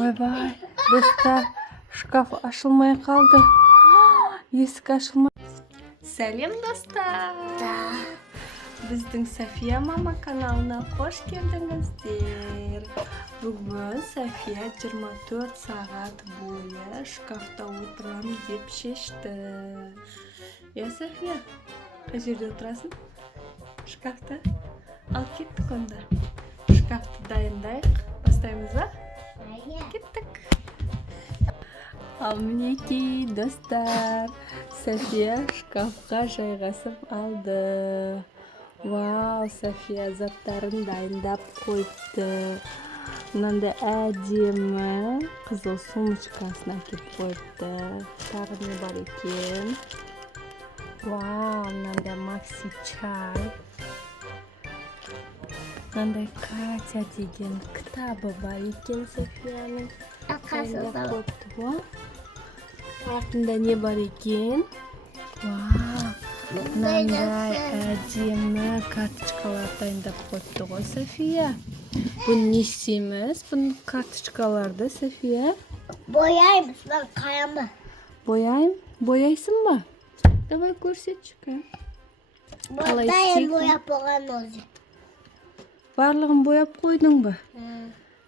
Ойбай, достар, шкаф ашылмай қалды. Есік ашылмай. Сәлем достар. Біздің София мама каналына қош келдіңіздер. Бүгін София 24 сағат бойы шкафта отырам деп шешті. София, қай жерде отырасың? Шкафта? Ал кеттік онда. Шкафты дайындайық. Бастаймыз ба? Кеттік. Ал мінекей достар, София шкафқа жайғасып алды. Вау, София заттарын дайындап қойды. Мынандай әдемі қызыл сумочкасын әкеп қойды. Тағы не бар екен? Вау, мынандай Макси чай. Мынандай Катя деген кітабы бар екен Софияның. Артында не бар екен? Вау, мынандай әдемі карточкалар дайындап қойды ғой София. Бұны не істейміз? Бұны карточкаларды София? Бояймыз, мен қаямы. Бояйым? Бояйсың ба? Давай көрсетші. Дайын бояп болған өзі. Барлығын бояп қойдың ба?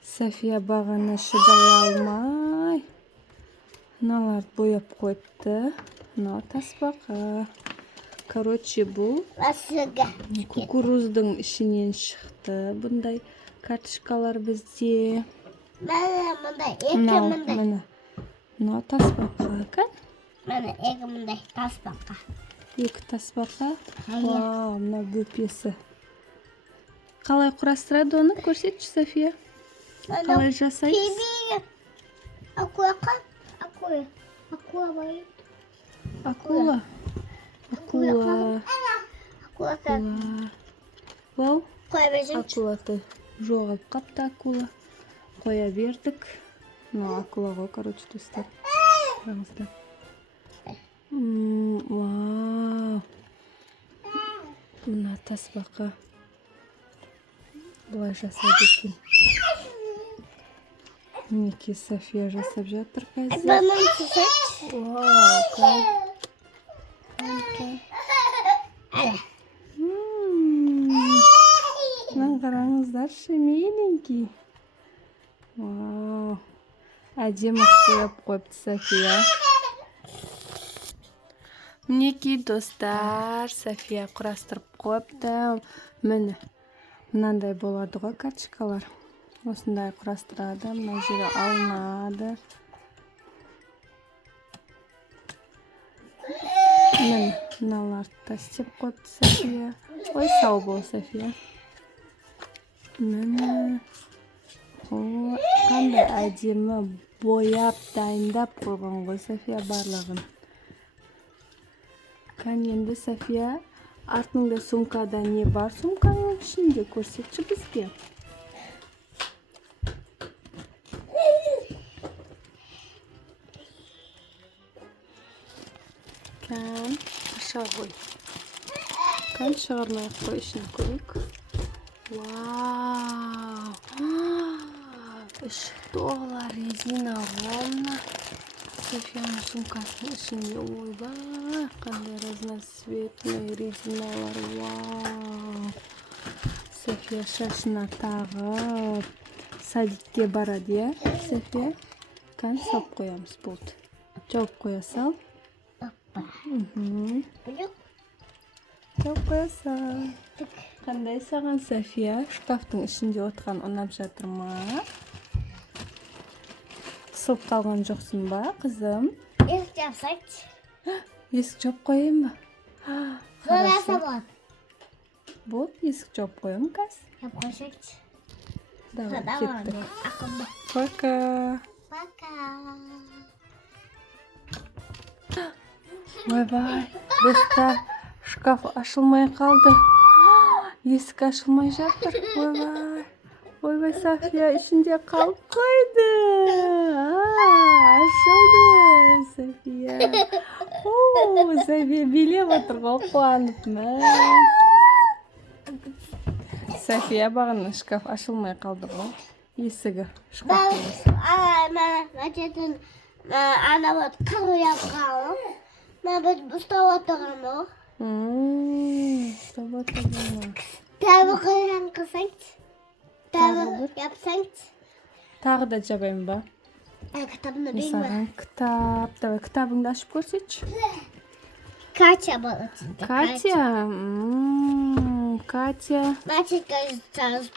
София бағана шыдай алмай мыналарды бояп қойды. Мынау тасбақа. Короче, бұл кукуруздың ішінен шықты. Бұндай карточкалар бізде. Мынау тасбақа. Мәне екі мұндай тасбақа. Екі тасбақа? Вау, мынау бөпесі. Қалай құрастырады оны? Көрсетші, София. Қалай жасайсыз? Акула. Акула. Вау, акулаты жоғалып қапты акула. Қоя бердік. Акула ғой, короче, достар. Вау. Мына тасбақа. Бұлай жасайды екен. Мінекей София жасап жатыр қазір. Вау, қараңыздаршы, миленький. Вау, әдемі қойып қойыпты София. Мінекей достар, София құрастырып қойыпты. Міне, мынандай болады ғой карточкалар. Осындай құрастырады, мына жері алынады. Міне, мыналарды да істеп қойыпты София. Ой, сау бол, София. Міне. Қандай әдемі бояп дайындап қойған ғой София барлығын. Енді София, артыңда сумкада не бар? Сумканың ішінде көрсетші бізге. Аша ғой. Шығармай қой ішіне көрейік. Вау! Іші толы резина ғомна. Софияның сумкасының ішінде ойбай, қандай разноцветный резиналар. Вау! София шашына тағып садикке барады, София? Соп қоямыз болды. Жауып қоя сал. Жауып қоя сал. Қандай саған, София? Шкафтың ішінде отқан ұнап жатыр ма? Қысылып қалған жоқсын ба, қызым? Есік жапсайт. Есік жауып қойайын ба? Қораса болады. Бол, есік жауып қойым, қаз? Жауып қойсайт. Давай, кеттік. Ақымды. Пока. Пока. Ойбай, достар, шкаф ашылмай қалды. Есік ашылмай жатыр. Ойбай, София ішінде қалып қойды. Ашылды, София. София билеп отыр ғой, қуанып. София бағана шкаф ашылмай қалды ғой. Есігі. Ben gerçekten ana bak karıya kalım. Ben bu stava oturamam. Ұстап отырмын. Tabi kıran kısayt. Tағы Tabi bir. yapsayt. Тағы да жабайын ба? Kitabını Мен değil mi? саған кітап. Давай кітабыңды ашып көрсетші. Kaça balıksın? Катя. Катя. Значит, кажется,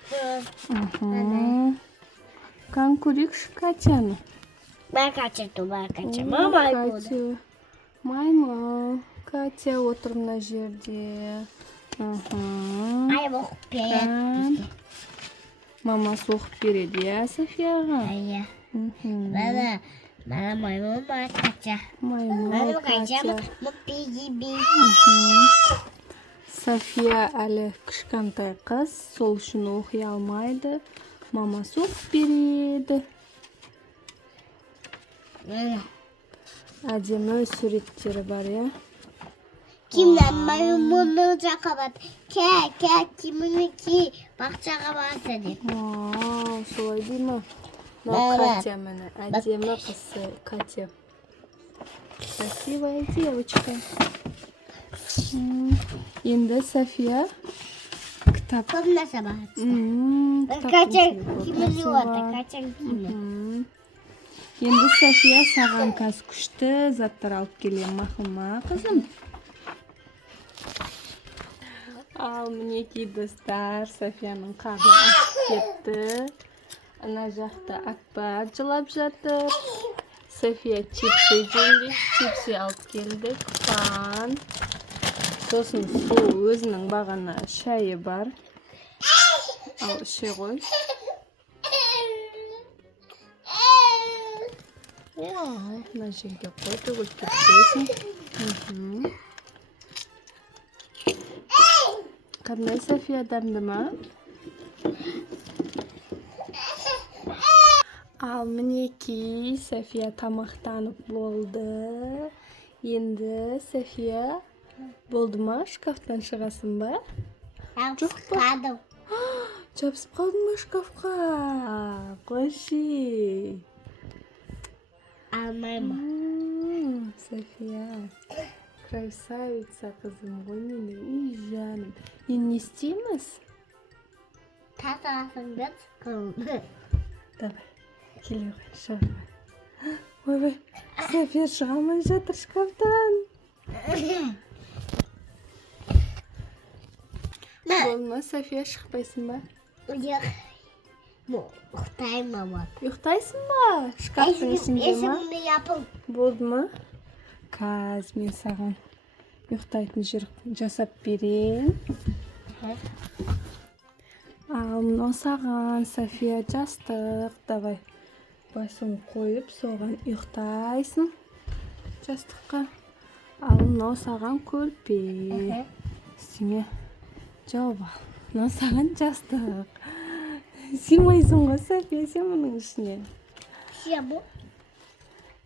Қан көрейікші Катяны. ben kaçırdım. Mama budu. Катя. Маймыл. Катя отыр мына жерде. Ay bu peyat. Мамасы оқып береді, иә, Софияға? Ay. Bana maymun var kaça. Маймыл, Benim kaçam Катя. mutlu gibi. София әлі кішкентай қыз, сол үшін оқи алмайды. Мамасы оқып береді. Әдемі суреттері бар, иә? Kimden maymunluğu çakabat. Kiminki bakçağa var dedi. Солай дей ма? Да, Катя міне, әдемі қыз Катя. Красивая девочка. Енді София кітап. Çok nasıl bahat? Кітаптың Kaça ішінде kimin көрпесі yuvarda бар. kaça kimin? Енді София саған қазір күшті заттар алып келем, мақұл қызым? Ал мінекей достар, Софияның қарны ашып кетті. Ана жақта Акбар жылап жатыр. София чипсы жеймін, чипсы алып келдік. Пан. Сосын су, өзінің бағана шайы бар. Ал іше ғой. Мына жерге қой, төгіліп кетпесін. Қандай София, дәмді ма? Ал мінекей София тамақтанып болды. Енді София болды ма? Шкафтан шығасың ба? Çok kaldım. Жабысып қалдың ба шкафқа? Қойшы. Almayım. София, красавица қызым ғой менің, үй жаным. Енді не істейміз? Tasarasın bir sıkıldı. Давай, келе ғой, шыға. Ой, София шыға алмай жатыр шкафтан. Болды ма, София, шықпайсың ба? Yok. Muhtayım ama. Ұйықтайсың ба? Шкафтың ішінде ма? Eşimini yapın. Болды ма? Қазір мен саған ұйықтайтын жер жасап берейін. Ал мынау саған, София, жастық. Давай, басын қойып, соған ұйықтайсың жастыққа. Ал мынау саған көрпе. Үстіңе жауып ал. Мынау саған жастық. Сыймайсың ғой, София, сен мұның ішіне. Şey bu.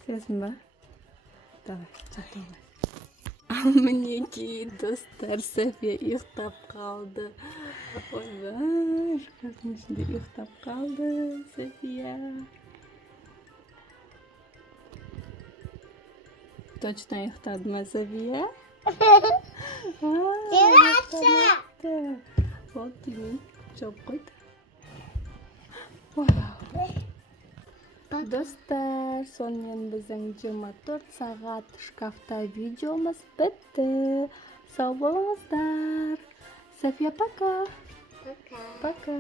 Сесің ба? Давай, жат оңай. Ал мінекей, достар, София ұйықтап қалды. Ойбай, шкафтың ішінде ұйықтап қалды, София. Точно ұйықтады ма, София? Sırası. Ол түймен жауып қойды. Достар, сонымен біздің 24 сағат шкафта видеомыз бітті. Сау болыңыздар. София, пока. Пока. Пока.